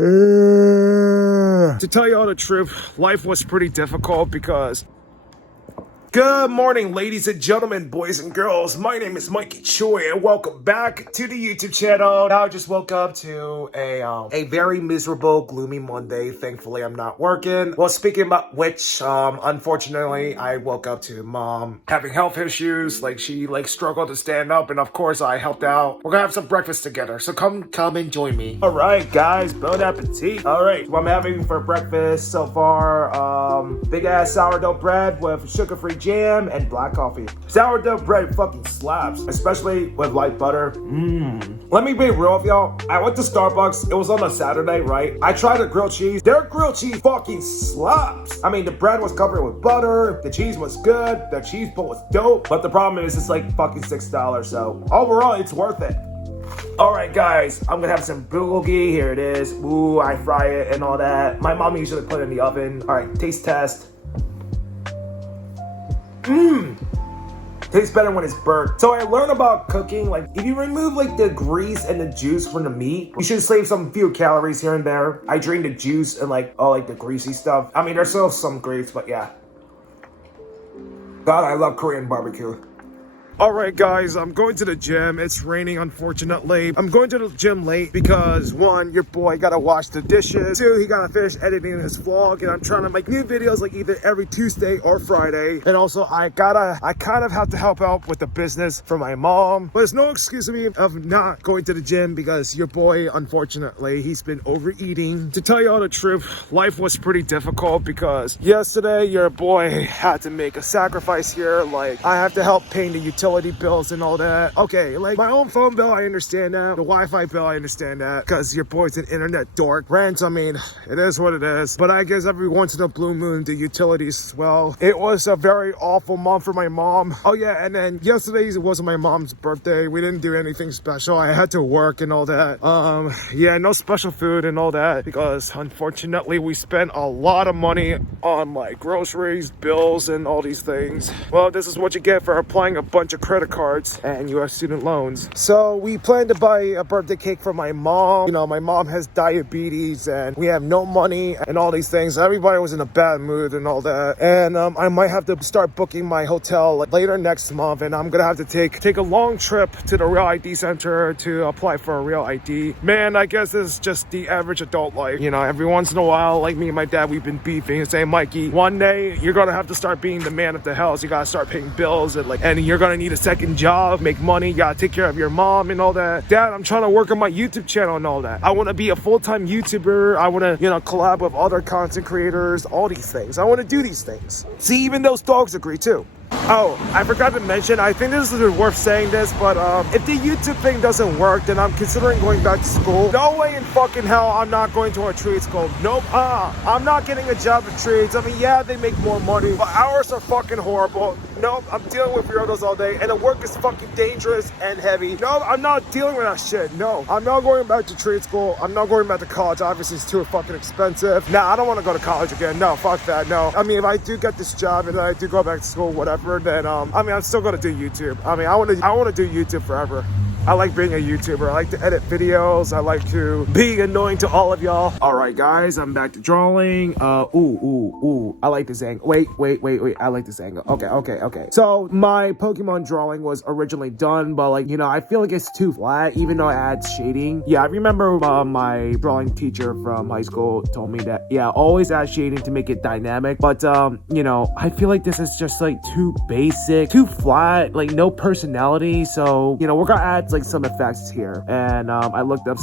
To tell you all the truth, life was pretty difficult because... Good morning, ladies and gentlemen, boys and girls. My name is Mikey Choi, and welcome back to the YouTube channel. Now I just woke up to a very miserable, gloomy Monday. Thankfully, I'm not working. Well, speaking about which, unfortunately, I woke up to Mom having health issues. Like, she struggled to stand up, and of course, I helped out. We're gonna have some breakfast together, so come and join me. All right, guys, bon appetit. All right, what I'm having for breakfast so far, big ass sourdough bread with sugar-free jam and black coffee. Sourdough bread fucking slaps, especially with light butter. Let me be real with y'all. I went to Starbucks. It was on a Saturday, right? I tried a grilled cheese. Their grilled cheese fucking slaps. I mean, the bread was covered with butter. The cheese was good. The cheese bowl was dope. But the problem is it's like fucking $6. So overall, it's worth it. Alright guys, I'm gonna have some bulgogi. Here it is. Ooh, I fry it and all that. My mom usually put it in the oven. Alright, taste test. Tastes better when it's burnt. So I learned about cooking, like if you remove like the grease and the juice from the meat, you should save some few calories here and there. I drained the juice and like all like the greasy stuff. I mean, there's still some grease, but yeah. God, I love Korean barbecue. Alright guys, I'm going to the gym. It's raining, unfortunately. I'm going to the gym late because, one, your boy gotta wash the dishes. Two, he gotta finish editing his vlog, and I'm trying to make new videos like either every Tuesday or Friday. And also, I kind of have to help out with the business for my mom. But there's no excuse to me of not going to the gym because your boy, unfortunately, he's been overeating. To tell you all the truth, life was pretty difficult because yesterday, your boy had to make a sacrifice here. Like, I have to help paying the utility bills and all that. Okay, like my own phone bill, I understand that. The Wi-Fi bill, I understand that because your boy's an internet dork. Rent, I mean, it is what it is. But I guess every once in a blue moon, the utilities as well. It was a very awful month for my mom. Oh yeah, and then yesterday it wasn't my mom's birthday. We didn't do anything special. I had to work and all that. Yeah, no special food and all that because unfortunately we spent a lot of money on like groceries, bills, and all these things. Well, this is what you get for applying a bunch of credit cards and U.S. student loans. So we plan to buy a birthday cake for my mom. You know, my mom has diabetes and we have no money and all these things. Everybody was in a bad mood and all that. And I might have to start booking my hotel like later next month, and I'm gonna have to take a long trip to the Real ID Center to apply for a Real ID. Man, I guess this is just the average adult life. You know, every once in a while, like me and my dad, we've been beefing and saying, Mikey, one day you're gonna have to start being the man of the house. You gotta start paying bills and you're gonna need a second job, make money, you gotta take care of your mom and all that. Dad, I'm trying to work on my YouTube channel and all that. I want to be a full-time YouTuber. I want to, you know, collab with other content creators, all these things. I want to do these things. See, even those dogs agree too. Oh, I forgot to mention, I think this is worth saying this, but if the YouTube thing doesn't work, then I'm considering going back to school. No way in fucking hell I'm not going to a trade school. Nope. I'm not getting a job at trades. I mean, yeah, they make more money, but hours are fucking horrible. Nope, I'm dealing with weirdos all day, and the work is fucking dangerous and heavy. No, I'm not dealing with that shit. No, I'm not going back to trade school. I'm not going back to college. Obviously, it's too fucking expensive. Nah, I don't want to go to college again. No, fuck that. No. I mean, if I do get this job and then I do go back to school, whatever, then I mean, I'm still gonna do YouTube. I mean, I want to do YouTube forever. I like being a YouTuber. I like to edit videos. I like to be annoying to all of y'all. All right, guys, I'm back to drawing. Ooh. I like this angle. Wait. I like this angle. Okay. So my Pokemon drawing was originally done, but like, you know, I feel like it's too flat, even though I add shading. Yeah, I remember my drawing teacher from high school told me that, yeah, always add shading to make it dynamic. But, you know, I feel like this is just like too basic, too flat, like no personality. So, you know, we're gonna add like some effects here, and I looked up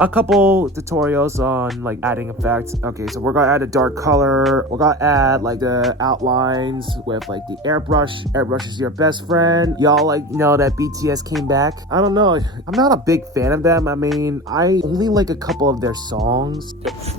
a couple tutorials on like adding effects. Okay, so we're gonna add a dark color. We're gonna add like the outlines with like the airbrush. Airbrush is your best friend. Y'all like know that BTS came back? I don't know, I'm not a big fan of them. I mean, I only like a couple of their songs.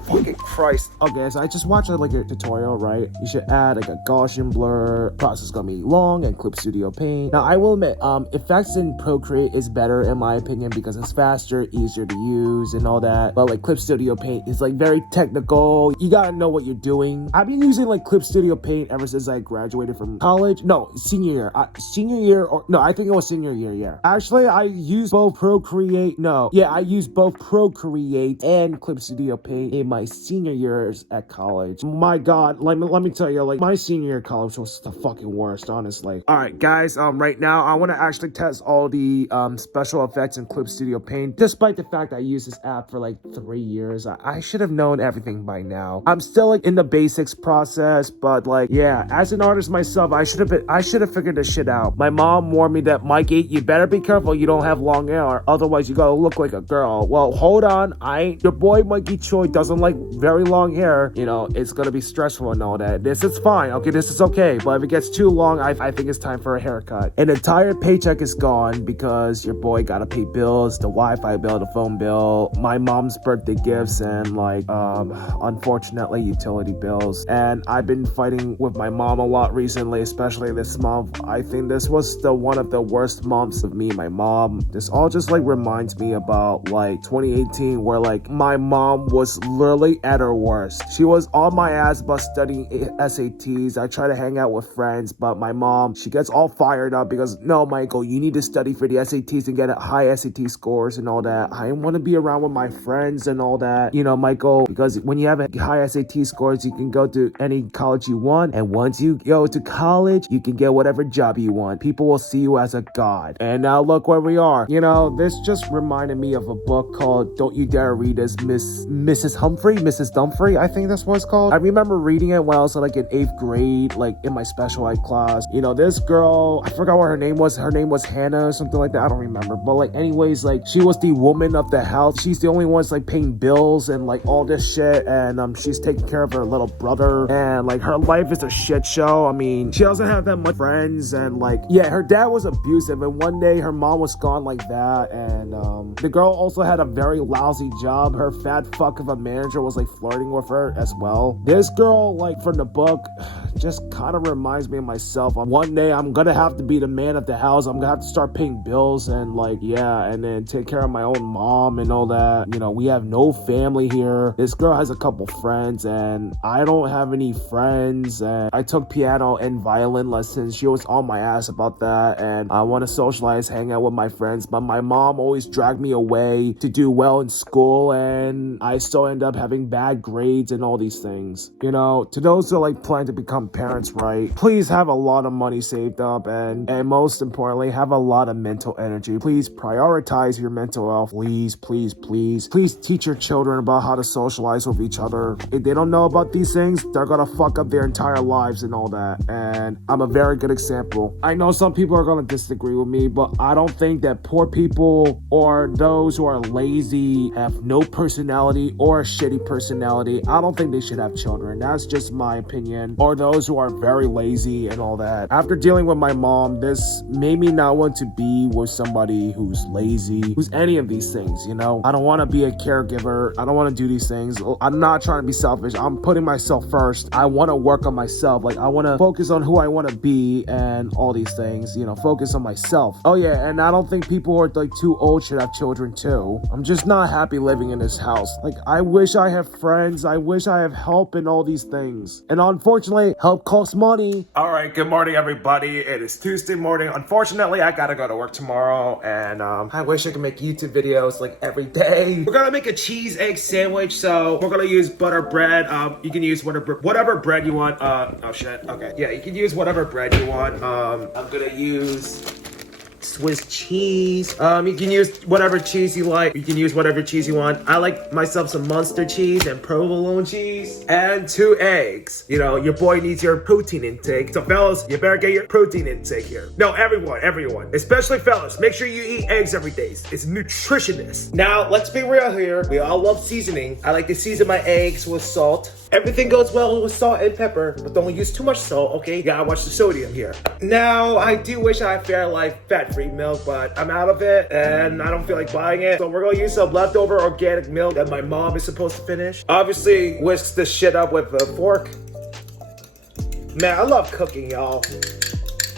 fucking Christ. Okay, so I just watched like a tutorial, right? You should add like a Gaussian blur. Process is gonna be long and Clip Studio Paint. Now I will admit, effects in Procreate is better in my opinion because it's faster, easier to use and all that. But like Clip Studio Paint is like very technical. You gotta know what you're doing. I've been using like Clip Studio Paint ever since I graduated from college. No, senior year. I think it was senior year, yeah. Actually, I use both Procreate. I use both Procreate and Clip Studio Paint in my senior years at college. My God, let me tell you, like my senior year of college was the fucking worst, honestly. All right, guys, right now I want to actually test all the special effects in Clip Studio Paint, despite the fact I used this app for like 3 years. I should have known everything by now. I'm still like in the basics process, but like, yeah, as an artist myself, I should have figured this shit out. My mom warned me that, Mikey, you better be careful you don't have long hair, otherwise you gotta look like a girl. Well, hold on, your boy Mikey Choi doesn't like very long hair. You know, it's gonna be stressful and all that. This is fine, okay, this is okay, but if it gets too long, I think it's time for a haircut. An entire paycheck is gone because your boy gotta pay bills, the Wi-Fi bill, the phone bill, my mom's birthday gifts, and like, unfortunately, utility bills. And I've been fighting with my mom a lot recently, especially this month. I think this was one of the worst months of me and my mom. This all just like reminds me about like 2018, where like my mom was literally at her worst. She was on my ass about studying SATs. I try to hang out with friends, but my mom, she gets all fired up because, no, Michael, you need to study for the SATs and get high SAT scores and all that. I want to be around with my friends and all that, you know, Michael, because when you have a high SAT scores, you can go to any college you want, and once you go to college, you can get whatever job you want. People will see you as a god. And now look where we are. You know, this just reminded me of a book called Don't You Dare Read This, Mrs. Dumfrey, I think that's what it's called. I remember reading it when I was like in 8th grade, like in my special ed class. You know, this girl, I forgot what her name was. Her name was Hannah or something like that. I don't remember. But like, anyways, like she was the woman of the house. She's the only one like paying bills and like all this shit. And she's taking care of her little brother. And like her life is a shit show. I mean, she doesn't have that much friends. And like, yeah, her dad was abusive. And one day her mom was gone like that. And the girl also had a very lousy job. Her fat fuck of a manager was like flirting with her as well. This girl, like from the book, just kind of reminds me of myself. One day I'm gonna have to be the man of the house. I'm gonna have to start paying bills and like, yeah, and then take care of my own mom and all that. You know, we have no family here. This girl has a couple friends and I don't have any friends. And I took piano and violin lessons. She was on my ass about that, and I want to socialize, hang out with my friends, but my mom always dragged me away to do well in school, and I still end up having bad grades and all these things. You know, to those who are like planning to become parents, right, please have a lot of money saved up, and most importantly, have a lot of mental energy. Please prioritize your mental health. Please teach your children about how to socialize with each other. If they don't know about these things, they're gonna fuck up their entire lives and all that. And I'm a very good example. I know some people are gonna disagree with me, but I don't think that poor people or those who are lazy, have no personality or a shitty personality, I don't think they should have children. That's just my opinion. Or those who are very lazy and all that. After dealing with my mom, this made me not want to be with somebody who's lazy, who's any of these things, you know? I don't want to be a caregiver. I don't want to do these things. I'm not trying to be selfish. I'm putting myself first. I want to work on myself. Like, I want to focus on who I want to be and all these things, you know, focus on myself. Oh yeah, and I don't think people who are like too old should have children too. I'm just not happy living in this house. Like, I wish I have friends. I wish I have help and all these things. And unfortunately, help costs money. All right, good morning, everybody. It is Tuesday morning. Unfortunately, I gotta go to work tomorrow, and I wish I could make YouTube videos like every day. We're gonna make a cheese egg sandwich, so we're gonna use butter bread. You can use whatever bread you want. Oh shit. Okay. Yeah, you can use whatever bread you want. I'm gonna use Swiss cheese. You can use whatever cheese you like. You can use whatever cheese you want. I like myself some Munster cheese and provolone cheese and 2 eggs. You know, your boy needs your protein intake. So fellas, you better get your protein intake here. No, everyone, especially fellas, make sure you eat eggs every day. It's nutritionist. Now, let's be real here. We all love seasoning. I like to season my eggs with salt. Everything goes well with salt and pepper, but don't use too much salt, okay? You gotta watch the sodium here. Now, I do wish I had Fairlife fat free milk, but I'm out of it and I don't feel like buying it. So we're gonna use some leftover organic milk that my mom is supposed to finish. Obviously, whisk this shit up with a fork. Man, I love cooking, y'all.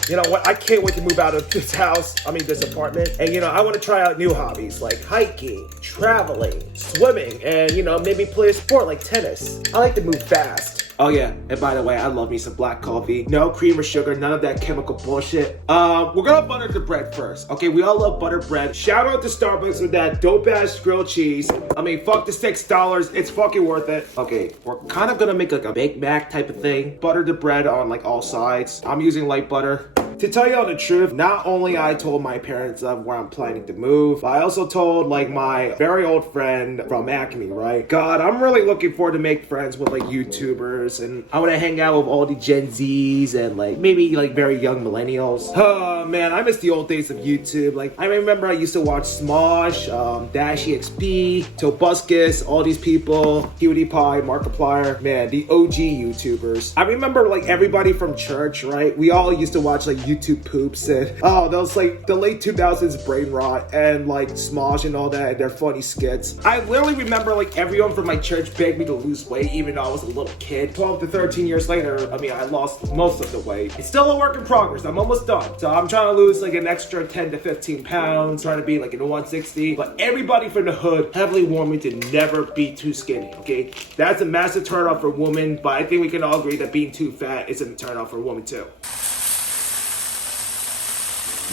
You know what? I can't wait to move out of this house. This apartment. And you know, I want to try out new hobbies like hiking, traveling, swimming, and you know, maybe play a sport like tennis. I like to move fast. Oh yeah, and by the way, I love me some black coffee. No cream or sugar, none of that chemical bullshit. We're gonna butter the bread first. Okay, we all love butter bread. Shout out to Starbucks with that dope ass grilled cheese. Fuck the $6, it's fucking worth it. Okay, we're kind of gonna make like a Big Mac type of thing. Butter the bread on like all sides. I'm using light butter. To tell you all the truth, not only I told my parents of where I'm planning to move, but I also told like my very old friend from Acme, right? God, I'm really looking forward to make friends with like YouTubers, and I want to hang out with all the Gen Zs and like maybe like very young millennials. Oh man, I miss the old days of YouTube. Like I remember I used to watch Smosh, Dash EXP, Tobuscus, all these people, PewDiePie, Markiplier, man, the OG YouTubers. I remember like everybody from church, right? We all used to watch like YouTube poops and that was like the late 2000s brain rot and like Smosh and all that and their funny skits. I literally remember like everyone from my church begged me to lose weight even though I was a little kid. 12 to 13 years later, I lost most of the weight. It's still a work in progress. I'm almost done. So I'm trying to lose like an extra 10 to 15 pounds, trying to be like in 160. But everybody from the hood heavily warned me to never be too skinny, okay? That's a massive turnoff for women, but I think we can all agree that being too fat is a turnoff for women too.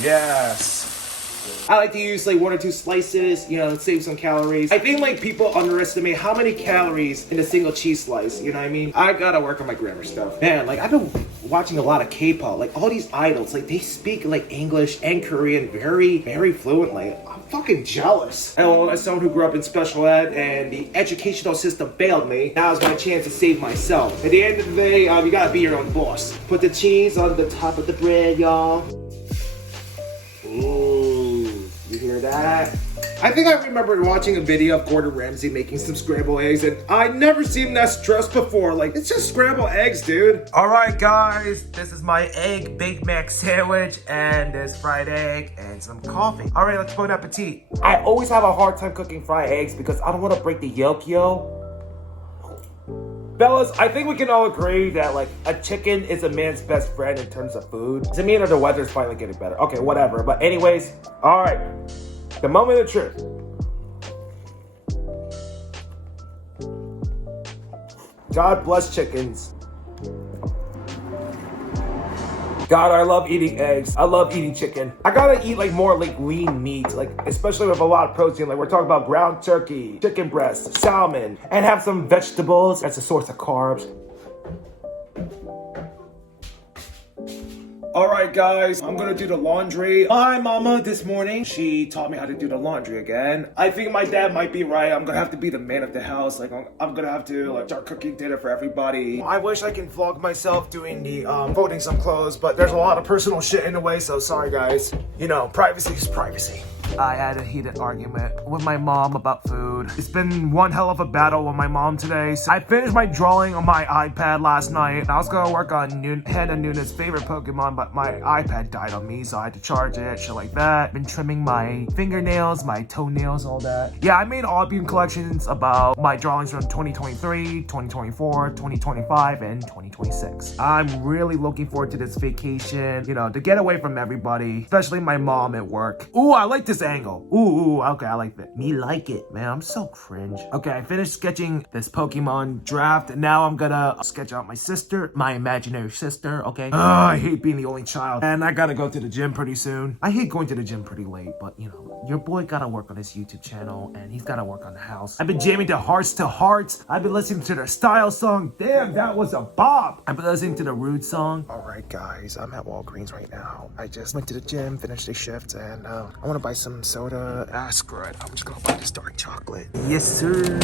Yes. I like to use like 1 or 2 slices, you know, save some calories. I think like people underestimate how many calories in a single cheese slice, you know what I mean? I gotta work on my grammar stuff. Man, like I've been watching a lot of K-pop, like all these idols, like they speak like English and Korean very, very fluently. I'm fucking jealous. And as someone who grew up in special ed and the educational system failed me, now's my chance to save myself. At the end of the day, you gotta be your own boss. Put the cheese on the top of the bread, y'all. Ooh, you hear that? I think I remember watching a video of Gordon Ramsay making some scrambled eggs and I never seen that stressed before. Like, it's just scrambled eggs, dude. All right, guys, this is my egg Big Mac sandwich and this fried egg and some coffee. All right, let's bon appetit. I always have a hard time cooking fried eggs because I don't want to break the yolk, yo. Fellas, I think we can all agree that like a chicken is a man's best friend in terms of food. Does it mean that the weather's finally getting better? Okay, whatever. But anyways, all right. The moment of truth. God bless chickens. God, I love eating eggs. I love eating chicken. I gotta eat like more like lean meat, like especially with a lot of protein. Like we're talking about ground turkey, chicken breast, salmon, and have some vegetables. That's a source of carbs. All right, guys, I'm gonna do the laundry. My mama this morning, she taught me how to do the laundry again. I think my dad might be right. I'm gonna have to be the man of the house. Like, I'm gonna have to like start cooking dinner for everybody. I wish I can vlog myself doing the folding some clothes, but there's a lot of personal shit in the way, so sorry, guys. You know, privacy is privacy. I had a heated argument with my mom about food. It's been one hell of a battle with my mom today. So I finished my drawing on my iPad last night. I was gonna work on Hannah Nuna's favorite Pokemon, but my iPad died on me, so I had to charge it, shit like that. Been trimming my fingernails, my toenails, all that. Yeah, I made album collections about my drawings from 2023, 2024, 2025, and 2026. I'm really looking forward to this vacation, you know, to get away from everybody, especially my mom at work. Ooh, I like this angle. Ooh, okay, I like that. Me like it, man. I'm so cringe. Okay, I finished sketching this Pokemon draft, and now I'm gonna sketch out my sister, my imaginary sister, okay? I hate being the only child, and I gotta go to the gym pretty soon. I hate going to the gym pretty late, but you know, your boy gotta work on his YouTube channel, and he's gotta work on the house. I've been jamming to Hearts to Hearts. I've been listening to their Style song. Damn, that was a bop. I've been listening to the Rude song. All right, guys, I'm at Walgreens right now. I just went to the gym, finished a shift, and I wanna buy some some soda. Ah, screw it. I'm just gonna buy this dark chocolate. Yes, sir.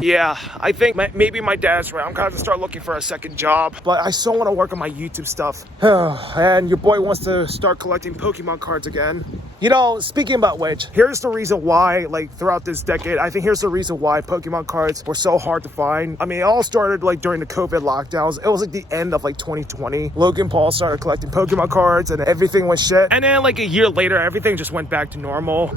Yeah, I think maybe my dad's right. I'm gonna have to start looking for a second job. But I still want to work on my YouTube stuff. And your boy wants to start collecting Pokemon cards again. You know, speaking about which, here's the reason why, like, throughout this decade, I think here's the reason why Pokemon cards were so hard to find. I mean, it all started, like, during the COVID lockdowns. It was, like, the end of, like, 2020. Logan Paul started collecting Pokemon cards, and everything went shit. And then, like, a year later, everything just went back to normal.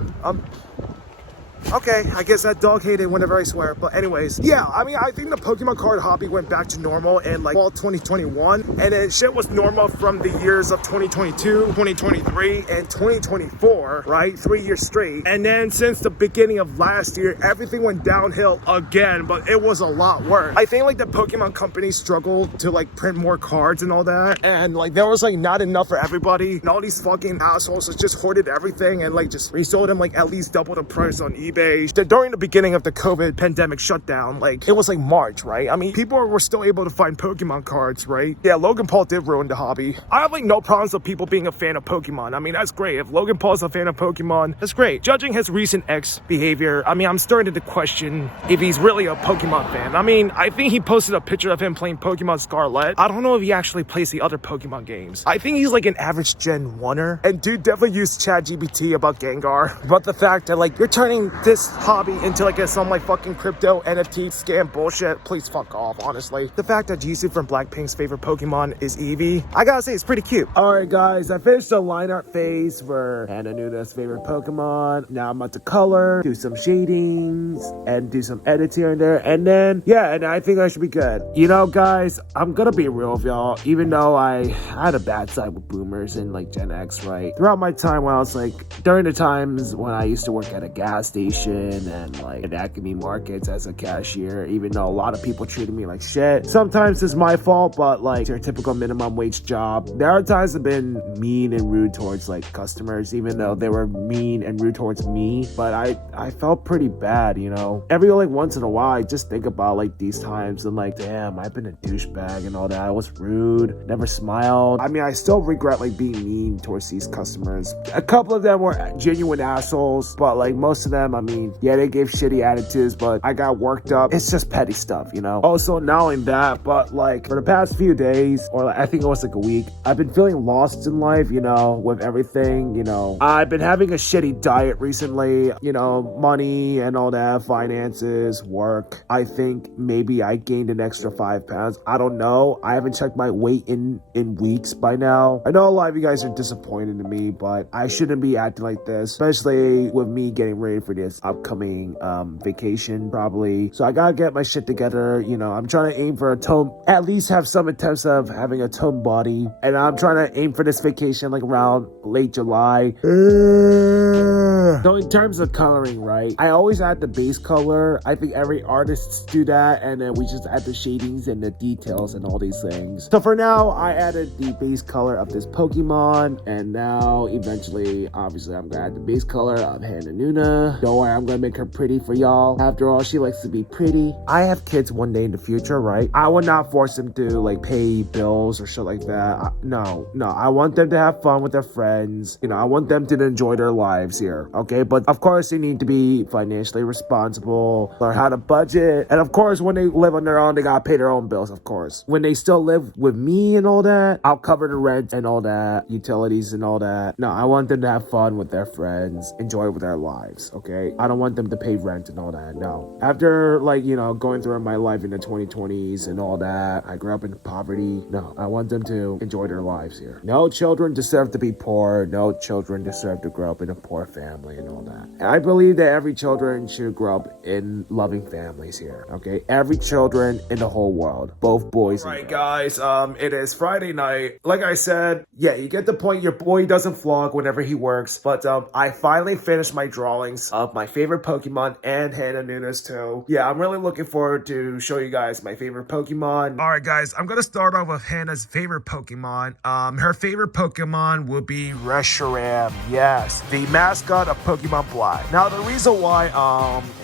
Okay, I guess that dog hated whenever I swear. But anyways, yeah, I mean, I think the Pokemon card hobby went back to normal in like fall 2021. And then shit was normal from the years of 2022, 2023, and 2024, right? 3 years straight. And then since the beginning of last year, everything went downhill again, but it was a lot worse. I think like the Pokemon company struggled to like print more cards and all that. And like there was like not enough for everybody. And all these fucking assholes just hoarded everything and like just resold them like at least double the price on eBay. During the beginning of the COVID pandemic shutdown, like it was like March, right? I mean, people were still able to find Pokemon cards, right? Yeah, Logan Paul did ruin the hobby. I have like no problems with people being a fan of Pokemon. I mean, that's great. If Logan Paul's a fan of Pokemon, that's great. Judging his recent ex behavior, I mean, I'm starting to question if he's really a Pokemon fan. I mean, I think he posted a picture of him playing Pokemon Scarlet. I don't know if he actually plays the other Pokemon games. I think he's like an average Gen 1er. And dude definitely used ChatGPT about Gengar. But the fact that like you're turning this hobby into like some like fucking crypto NFT scam bullshit, please fuck off, honestly. The fact that Jisoo from Blackpink's favorite Pokemon is Eevee, I gotta say it's pretty cute. Alright guys, I finished the line art phase for Hannah Nuna's favorite Pokemon. Now I'm about to color, do some shadings, and do some edits here and there, and then yeah, and I think I should be good. You know guys, I'm gonna be real with y'all, even though I had a bad side with boomers and like Gen X, right? Throughout my time when I was like, during the times when I used to work at a gas station and like at Acme Markets as a cashier, even though a lot of people treated me like shit. Sometimes it's my fault, but like your typical minimum wage job, there are times I've been mean and rude towards like customers, even though they were mean and rude towards me. But I felt pretty bad, you know. Every like once in a while, I just think about like these times and like, damn, I've been a douchebag and all that. I was rude, never smiled. I mean, I still regret like being mean towards these customers. A couple of them were genuine assholes, but like most of them, I mean, yeah, they gave shitty attitudes, but I got worked up. It's just petty stuff, you know? Also, not only that, but like for the past few days, or like, I think it was like a week, I've been feeling lost in life, you know, with everything, you know. I've been having a shitty diet recently, you know, money and all that, finances, work. I think maybe I gained an extra 5 pounds. I don't know. I haven't checked my weight in weeks by now. I know a lot of you guys are disappointed in me, but I shouldn't be acting like this, especially with me getting ready for this upcoming vacation probably. So I gotta get my shit together, you know. I'm trying to aim for a tone, at least have some attempts of having a tone body, and I'm trying to aim for this vacation like around late July. So in terms of coloring, right, I always add the base color. I think every artist do that, and then we just add the shadings and the details and all these things. So for now, I added the base color of this Pokemon, and now eventually, obviously, I'm gonna add the base color of Hannah Nuna. Don't worry, I'm gonna make her pretty for y'all. After all, she likes to be pretty. I have kids one day in the future, right? I will not force them to like pay bills or shit like that. No, I want them to have fun with their friends. You know, I want them to enjoy their lives here, okay? But of course, they need to be financially responsible, learn how to budget, and of course, when they live on their own, they gotta pay their own bills, of course. When they still live with me and all that, I'll cover the rent and all that, utilities and all that. No, I want them to have fun with their friends, enjoy with their lives, okay? I don't want them to pay rent and all that, no. After, like, you know, going through my life in the 2020s and all that, I grew up in poverty. No, I want them to enjoy their lives here. No children deserve to be poor. No children deserve to grow up in a poor family and all that. And I believe that every children should grow up in loving families here, okay? Every children in the whole world, both boys and girls. Right, guys, it is Friday night. Like I said, yeah, you get the point. Your boy doesn't vlog whenever he works, but I finally finished my drawings of my favorite Pokemon and Hannah Nunes too. Yeah, I'm really looking forward to show you guys my favorite Pokemon. All right, guys, I'm gonna start off with Hannah's favorite Pokemon. Her favorite Pokemon will be RESHIRAM. Yes, the mascot of Pokemon Black. Now, the reason why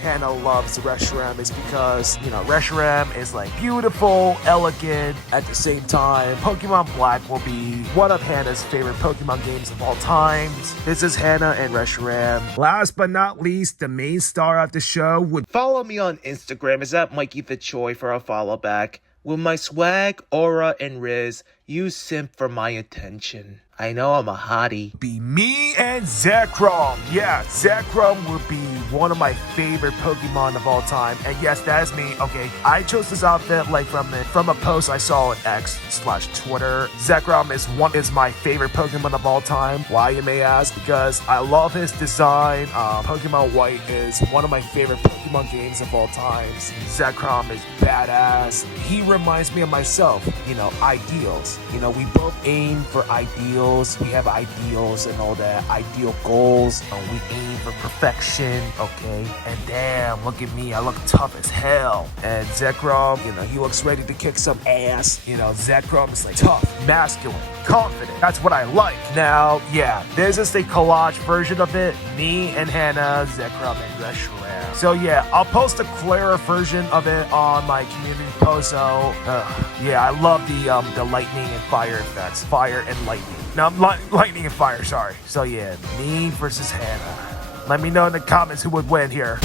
Hannah loves RESHIRAM is because, you know, RESHIRAM is like beautiful, elegant. At the same time, Pokemon Black will be one of Hannah's favorite Pokemon games of all time. This is Hannah and RESHIRAM. Last but not least, the main star of the show would follow me on Instagram. Is that Mikey the Choi for a follow back? With my swag, aura, and riz, you simp for my attention. I know I'm a hottie. Be me and ZEKROM. Yeah, ZEKROM would be one of my favorite Pokemon of all time. And yes, that is me. Okay, I chose this outfit like from a post I saw on X/Twitter. ZEKROM is my favorite Pokemon of all time. Why, you may ask? Because I love his design. Pokemon White is one of my favorite Pokemon games of all times. ZEKROM is badass. He reminds me of myself. You know, ideals. You know, we both aim for ideals. We have ideals and all that, ideal goals. We aim for perfection, okay? And damn, look at me, I look tough as hell. And ZEKROM, you know, he looks ready to kick some ass. You know, ZEKROM is like tough, masculine, confident. That's what I like. Now, yeah, there's just a collage version of it. Me and Hannah, ZEKROM, and RESHIRAM. So yeah, I'll post a clearer version of it on my community post. So yeah, I love the lightning and fire effects, fire and lightning. No, lightning and fire, sorry. So yeah, me versus Hannah. Let me know in the comments who would win here.